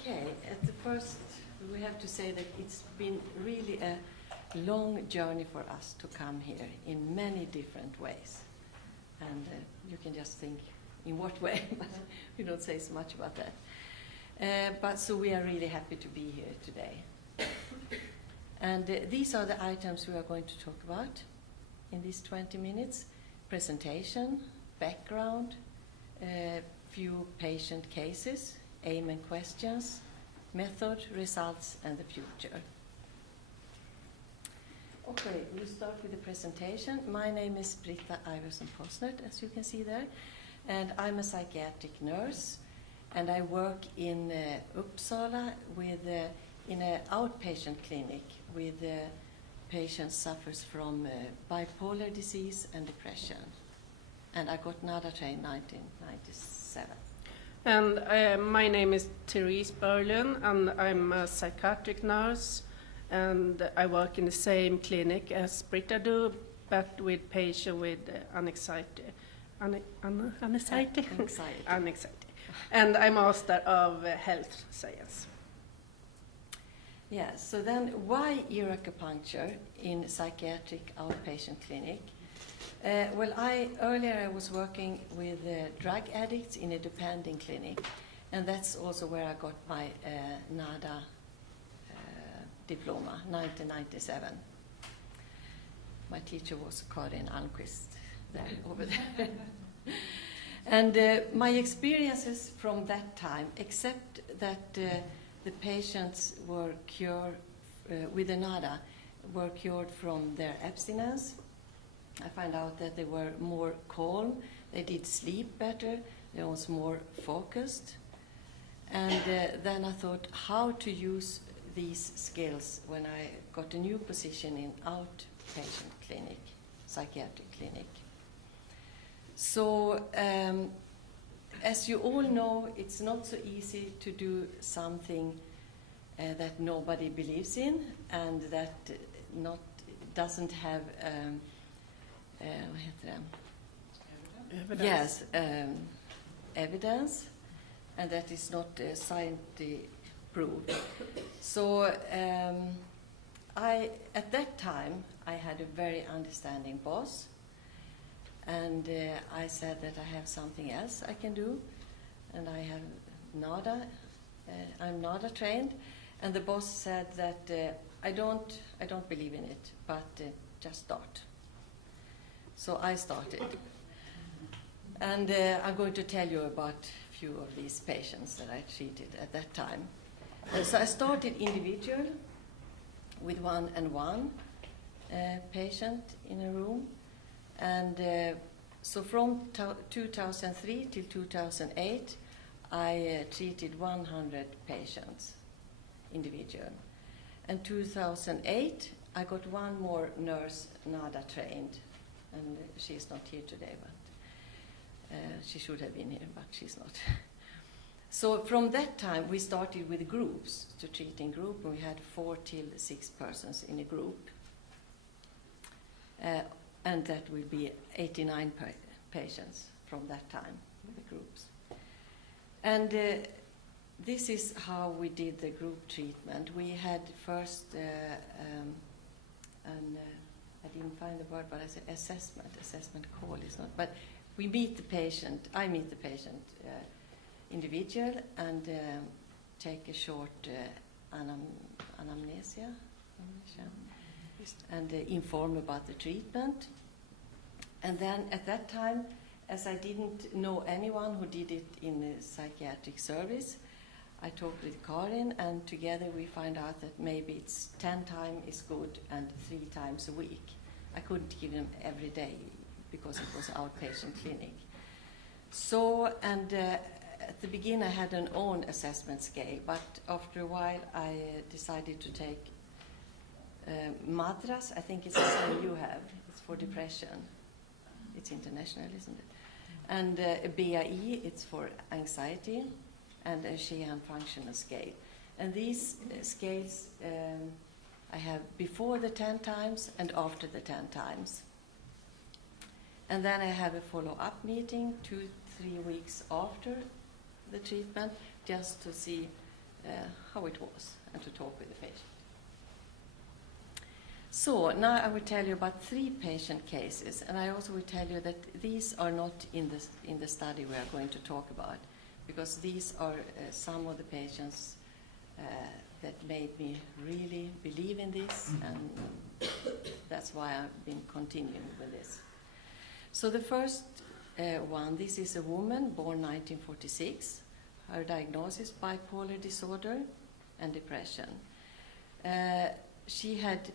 Okay, at the first we have to say that it's been really a long journey for us to come here in many different ways. And you can just think in what way, but we don't say so much about that. But so we are really happy to be here today. And these are the items we are going to talk about in these 20 minutes. Presentation, background, few patient cases, aim and questions, method, results, and the future. Okay, we'll start with the presentation. My name is Britta Ivarsson Possnert, as you can see there, and I'm a psychiatric nurse, and I work in Uppsala with in an outpatient clinic with patients suffers from bipolar disease and depression. And I got NADA trained 1997. And my name is Therese Berglund, and I'm a psychiatric nurse, and I work in the same clinic as Britta do, but with patients with anxiety. Anxiety. And I'm Master of Health Science. Yeah, so then why ear acupuncture in psychiatric outpatient clinic? Well, earlier I was working with drug addicts in a depending clinic, and that's also where I got my NADA diploma, 1997. My teacher was Karin Almqvist there, over there. And my experiences from that time, except that the patients were cured with the NADA, were cured from their abstinence. I found out that they were more calm, they did sleep better, they was more focused. And then I thought how to use these skills when I got a new position in outpatient clinic, psychiatric clinic. So, as you all know, it's not so easy to do something that nobody believes in and that doesn't have Evidence. Yes, evidence, and that is not scientifically proved. So at that time I had a very understanding boss, and I said that I have something else I can do, and I have NADA. I'm NADA trained, and the boss said that I don't believe in it, but just start. So I started, and I'm going to tell you about a few of these patients that I treated at that time. So I started individual with one patient in a room, and so from 2003 till 2008 I treated 100 patients individual. And 2008 I got one more nurse NADA trained, and she's not here today, but she should have been here, but she's not. So from that time we started with groups, to treat in group, and we had 4 till 6 persons in a group. And that will be 89 patients from that time with the groups. And this is how we did the group treatment. We had first I didn't find the word, but I said assessment call is not, but we meet the patient, I meet the patient individual, and take a short anamnesia, and inform about the treatment. And then at that time, as I didn't know anyone who did it in the psychiatric service, I talked with Karin, and together we find out that maybe it's 10 times is good and 3 times a week. I couldn't give them every day because it was outpatient clinic. So, and at the beginning I had an own assessment scale, but after a while I decided to take MADRS, I think it's the same you have, it's for depression. It's international, isn't it? And BAE, it's for anxiety, and a Sheehan functional scale. And these scales I have before the 10 times and after the 10 times. And then I have a follow-up meeting 2-3 weeks after the treatment, just to see how it was and to talk with the patient. So now I will tell you about 3 patient cases, and I also will tell you that these are not in the study we are going to talk about, because these are some of the patients that made me really believe in this, and that's why I've been continuing with this. So the first one, this is a woman born 1946. Her diagnosis, bipolar disorder and depression. She had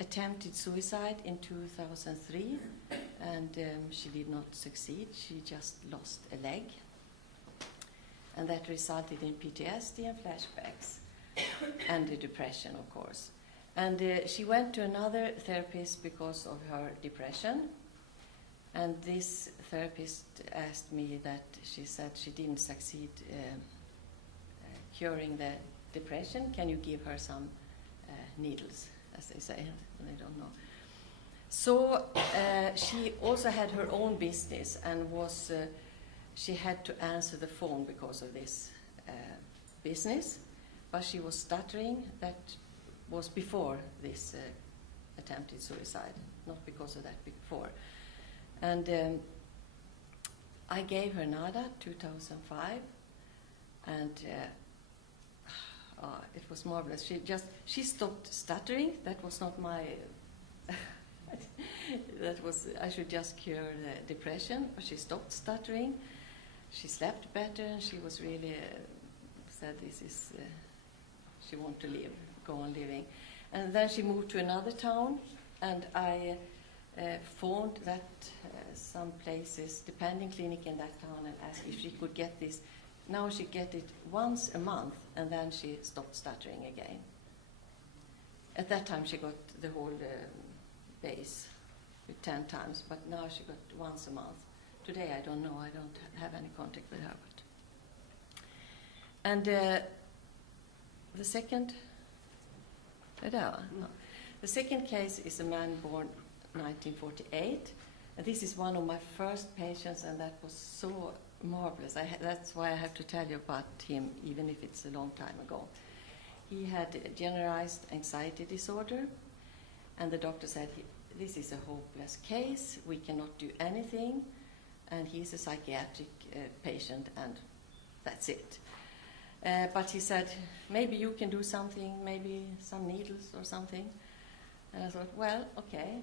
attempted suicide in 2003, and she did not succeed. She just lost a leg, and that resulted in PTSD and flashbacks, and the depression, of course. And she went to another therapist because of her depression, and this therapist asked me that she said she didn't succeed curing the depression. Can you give her some needles, as they say, and they don't know. So she also had her own business, and was she had to answer the phone because of this business, but she was stuttering. That was before this attempted suicide, not because of that, before. And I gave her NADA 2005, and it was marvelous. She stopped stuttering. That was not my. I should just cure the depression, but she stopped stuttering. She slept better, and she was really said this is. She wanted to live, go on living, and then she moved to another town, and I phoned that some places, depending clinic in that town, and asked if she could get this. Now she get it once a month, and then she stopped stuttering again. At that time she got the whole base with 10 times, but now she got once a month. Today I don't know, I don't have any contact with her. And the second, the second case is a man born 1948. And this is one of my first patients, and that was so marvelous. That's why I have to tell you about him, even if it's a long time ago. He had a generalized anxiety disorder, and the doctor said, this is a hopeless case, we cannot do anything, and he's a psychiatric patient, and that's it. But he said, maybe you can do something, maybe some needles or something. And I thought, well, okay.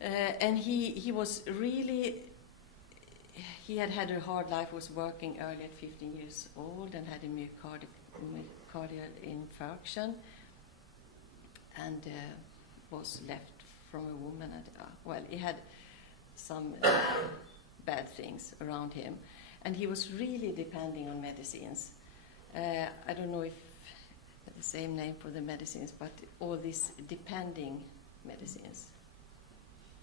And he was really, he had had a hard life, was working early at 15 years old, and had a myocardial infarction, and was left from a woman. Well, he had some bad things around him, and he was really depending on medicines. I don't know if the same name for the medicines, but all these depending medicines.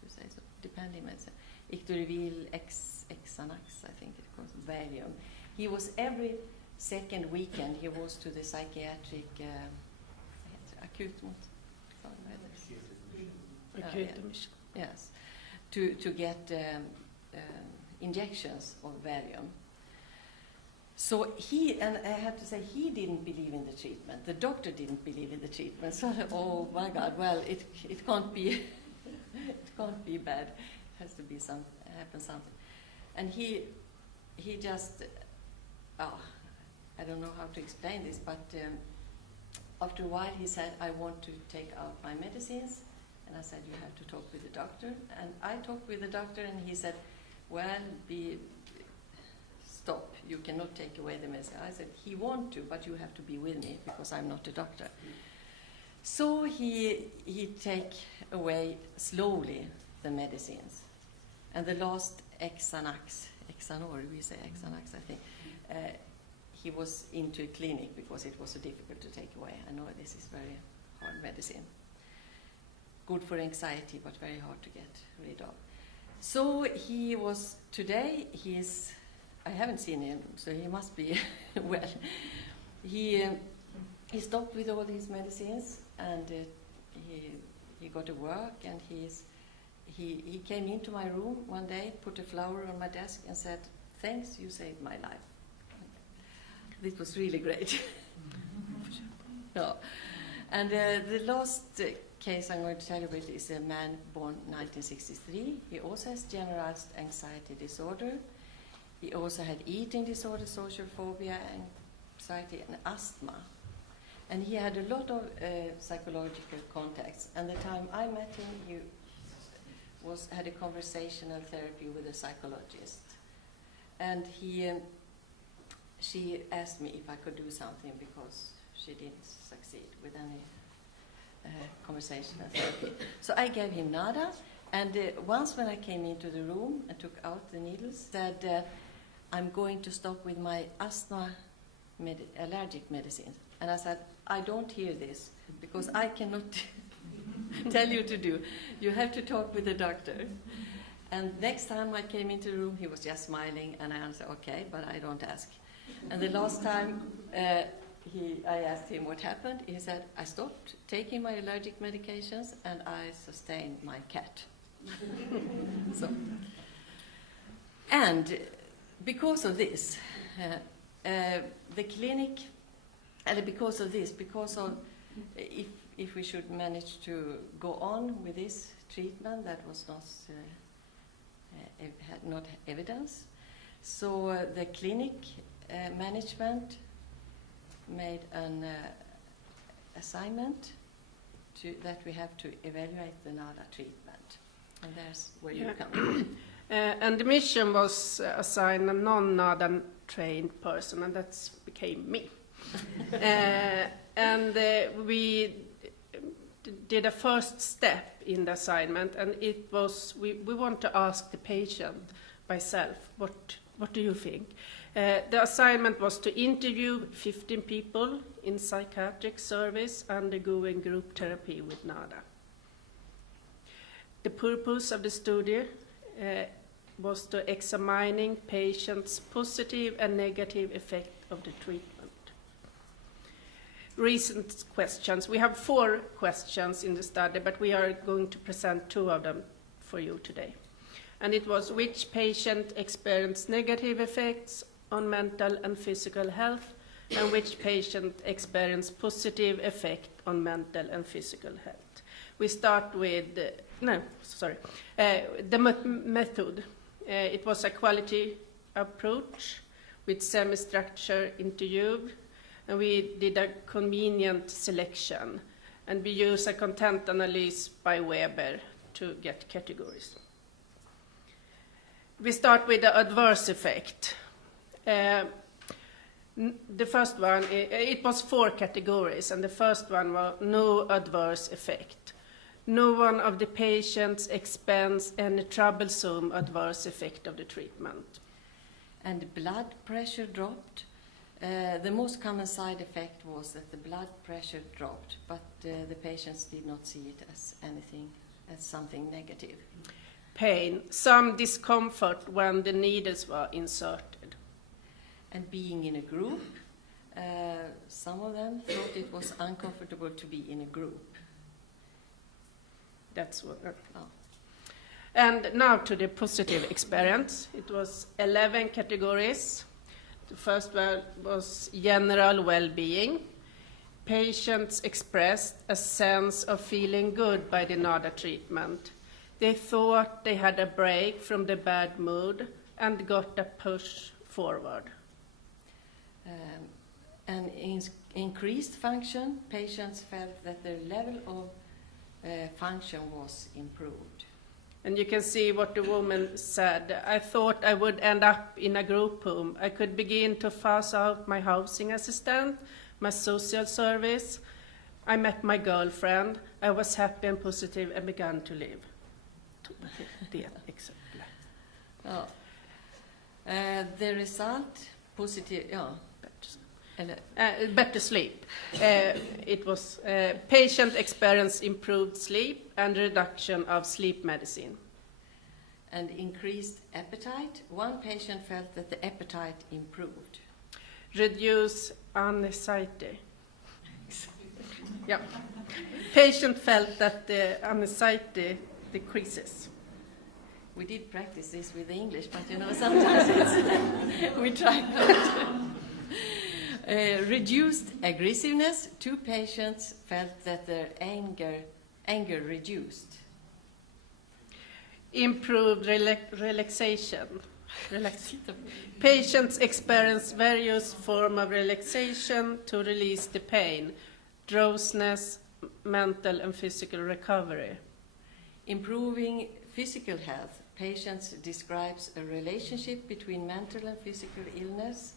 To say so, depending medicine. Icturivil, Xanax, I think it was, Valium. He was every second weekend, he was to the psychiatric acute admission. Yes, to get injections of Valium. So and I have to say, he didn't believe in the treatment. The doctor didn't believe in the treatment. So, oh my God, well, it can't be, it can't be bad. It has to be happen something. And he just, I don't know how to explain this, but after a while he said, I want to take out my medicines. And I said, you have to talk with the doctor. And I talked with the doctor, and he said, well, stop, you cannot take away the medicine. I said, he wants to, but you have to be with me, because I'm not a doctor. So he take away slowly the medicines. And the last Xanax, we say Xanax, I think, he was into a clinic because it was so difficult to take away. I know this is very hard medicine. Good for anxiety, but very hard to get rid of. So he was, today, I haven't seen him, so he must be well. He stopped with all these medicines, and he got to work, and he came into my room one day, put a flower on my desk, and said, thanks, you saved my life. It was really great. No. And the last case I'm going to tell you about is a man born 1963. He also has generalized anxiety disorder. He also had eating disorder, social phobia, anxiety, and asthma. And he had a lot of psychological contacts. And the time I met him, he had a conversational therapy with a psychologist. And she asked me if I could do something because she didn't succeed with any conversational therapy. So I gave him nada. And once when I came into the room and took out the needles, said, I'm going to stop with my asthma allergic medicine. And I said, I don't hear this because I cannot tell you to do. You have to talk with the doctor. And next time I came into the room, he was just smiling, and I answered, okay, but I don't ask. And the last time I asked him what happened, he said, I stopped taking my allergic medications and I sustained my cat. So, and because of this, the clinic, and because of if we should manage to go on with this treatment, that was not had not evidence. So the clinic management made an assignment that we have to evaluate the NADA treatment, and there's where you come in. And the mission was assigned a non-NADA trained person, and that became me. And we did a first step in the assignment, and it was we want to ask the patient by self, what do you think? The assignment was to interview 15 people in psychiatric service undergoing group therapy with NADA. The purpose of the study was to examining patients' positive and negative effect of the treatment. Recent questions. We have 4 questions in the study, but we are going to present 2 of them for you today. And it was which patient experienced negative effects on mental and physical health, and which patient experienced positive effect on mental and physical health. We start with, the method. It was a quality approach with semi-structured interview, and we did a convenient selection, and we use a content analysis by Weber to get categories. We start with the adverse effect. The first one, it was 4 categories, and the first one was no adverse effect. No one of the patients experienced any troublesome adverse effect of the treatment. And blood pressure dropped. The most common side effect was that the blood pressure dropped, but the patients did not see it as anything, as something negative. Pain, some discomfort when the needles were inserted. And being in a group, some of them thought it was uncomfortable to be in a group. That's what. And now to the positive experience. It was 11 categories. The first one was general well-being. Patients expressed a sense of feeling good by the NADA treatment. They thought they had a break from the bad mood and got a push forward. And increased function, patients felt that their level of function was improved. And you can see what the woman said. I thought I would end up in a group home. I could begin to phase out my housing assistant, my social service. I met my girlfriend. I was happy and positive and began to live. The result, positive, better sleep. It was patient experience improved sleep and reduction of sleep medicine. And increased appetite. One patient felt that the appetite improved. Reduce anxiety. Yeah. Patient felt that the anxiety decreases. We did practice this with English, but sometimes we try not to. Reduced aggressiveness. 2 patients felt that their anger reduced. Improved relaxation. Patients experience various forms of relaxation to release the pain, drowsiness, mental and physical recovery. Improving physical health. Patients describes a relationship between mental and physical illness.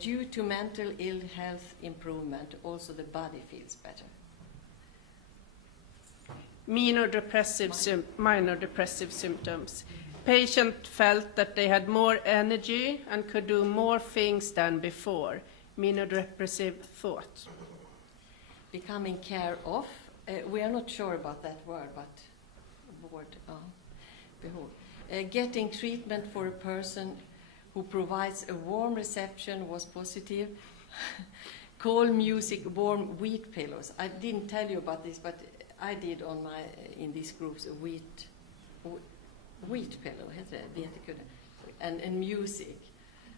Due to mental ill health improvement, also the body feels better. Minor depressive symptoms. Patient felt that they had more energy and could do more things than before. Minor depressive thought. Becoming care of. We are not sure about that word, but behold. Getting treatment for a person who provides a warm reception was positive. Cold music, warm wheat pillows. I didn't tell you about this, but I did in these groups a wheat pillow, and music.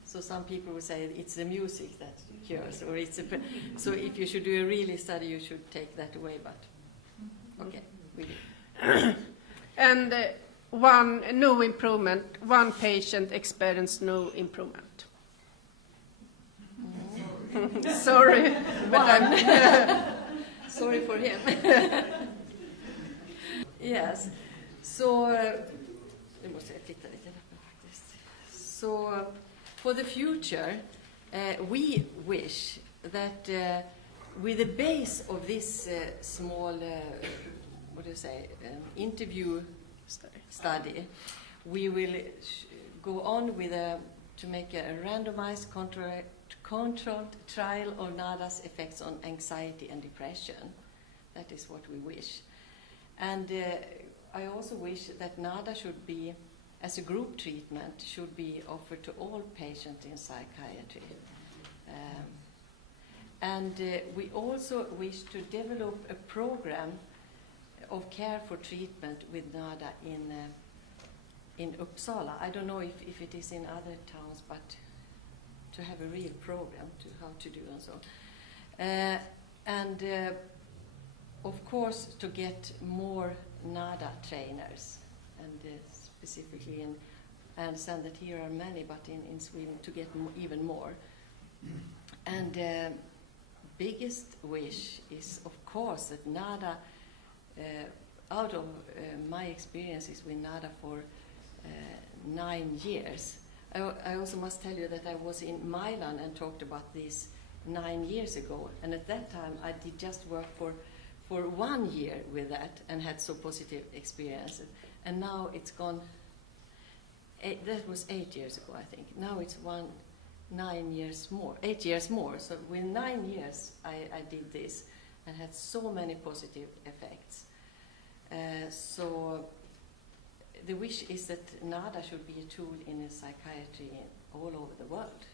So some people would say it's the music that cures, or so if you should do a really study, you should take that away. But okay, we did. And one no improvement. One patient experienced no improvement. Sorry, but I'm sorry for him. Yes. So, for the future, we wish that with the base of this small, interview study, we will go on with to make a randomized controlled trial of NADA's effects on anxiety and depression. That is what we wish. And I also wish that NADA should be, as a group treatment, should be offered to all patients in psychiatry. We also wish to develop a program of care for treatment with NADA in Uppsala. I don't know if it is in other towns, but to have a real program to how to do and so. Of course, to get more NADA trainers, and specifically I understand that here are many, but in Sweden to get even more. And biggest wish is, of course, that NADA, out of my experiences with NADA for 9 years, I also must tell you that I was in Milan and talked about this 9 years ago, and at that time I did just work for 1 year with that and had so positive experiences. And now it's gone, that was 8 years ago, I think. Now it's 8 years more. So with 9 years I did this and had so many positive effects. So the wish is that NADA should be a tool in psychiatry all over the world,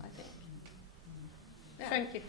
I think. Yeah. Thank you.